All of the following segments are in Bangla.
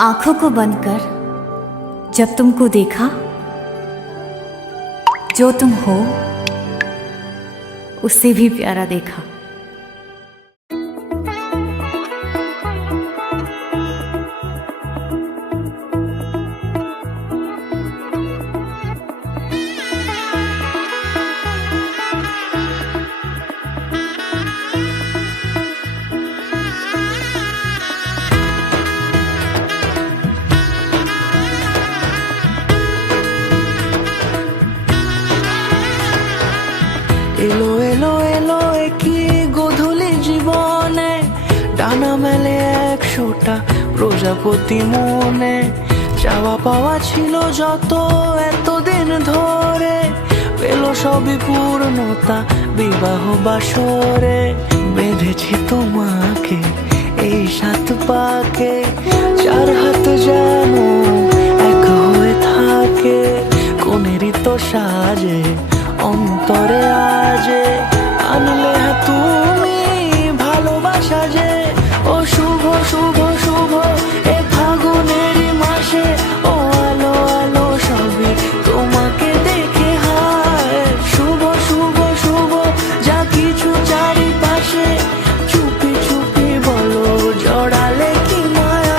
आंखों को बंद कर जब तुमको देखा, जो तुम हो उससे भी प्यारा देखा। এলো এলো এলো কি গোধূলি জীবনে, ডানা মেলে 100টা প্রজাপতি মনে। চাওয়া পাওয়া ছিল যত এতদিন ধরে, পেল সবই পূর্ণতা বিবাহ বাসরে। বেঁধেছি তোমাকে এই 7 পাকে, 4 হাত যেন এক হয়ে থাকে। কোনেরই তো সাজে অন্তরে আজে, আনলে তুমি ভালোবাসা যে। ও শুভ শুভ শুভ এ ফাগুনেরই মাসে, ও আলো আলো সবই তোমাকে দেখে হায়। শুভ শুভ শুভ যা কিছু চারিপাশে, চুপি চুপি বলো জড়ালে কি মায়া।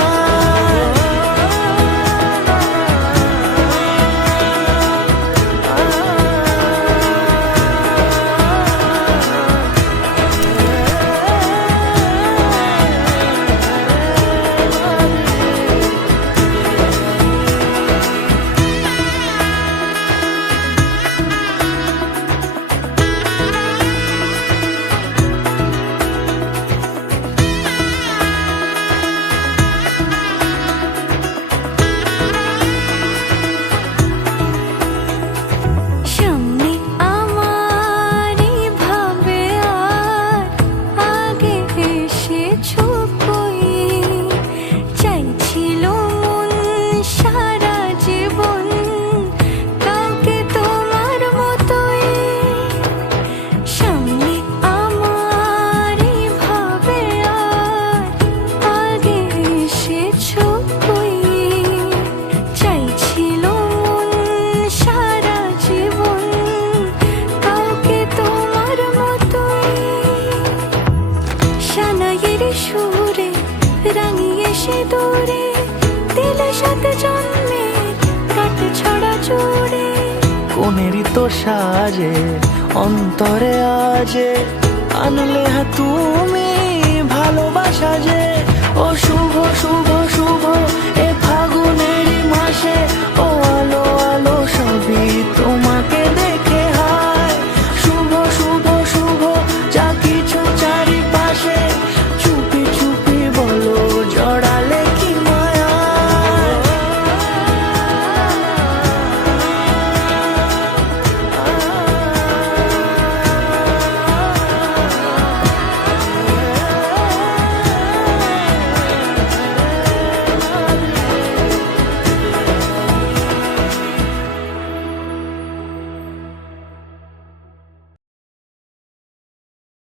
সুরে রাঙিয়ে সে দূরে, দিলে 7 জন্মের কাট ছড়া জোড়ে। কোনেরই তো সাজে অন্তরে আজে, আনলে তুমি ভালোবাসা যে।